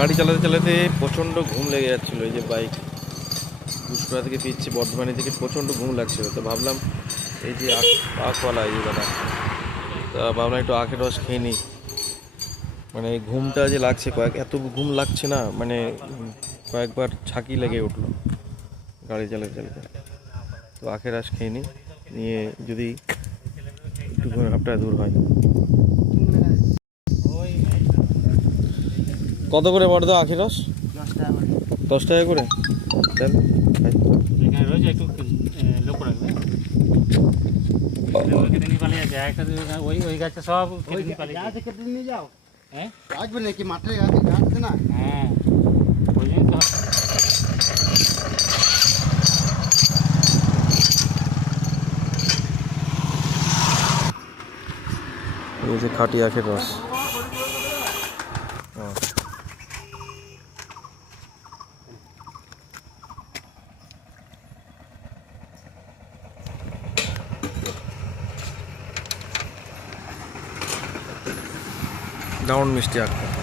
গাড়ি চালাতে চালাতে প্রচণ্ড ঘুম লেগে যাচ্ছিলো। এই যে বাইক ঘুষপাড়া থেকে ফিরছি বর্ধমানে থেকে, প্রচণ্ড ঘুম লাগছিল। তো ভাবলাম এই যে আখওয়ালা এই দাদা, তা ভাবলাম একটু আখের রস খেয়ে নিই। মানে এই ঘুমটা যে লাগছে এত ঘুম লাগছে না, মানে কয়েকবার ছাকি লেগে উঠলো গাড়ি চালাতে চালাতে। তো আখের রস খেয়ে নিই, নিয়ে যদি একটু ঘুমটা দূর হয়। কত করে পড়তো আখের রস? 10 টাকা করে। রোজ একটু লক্ষ্য রাখবে। কেটে নিয়ে পালিয়ে আছে একটা, ওই গাছে সব কেটে নিয়ে পালিয়ে আছে। কেটে নিয়ে যাও। হ্যাঁ আসবে নাকি মাঠে গাছ না? হ্যাঁ ওই জন্য তো। এই যে খাঁটি আখের রস। দারুণ মিষ্টি আখটা।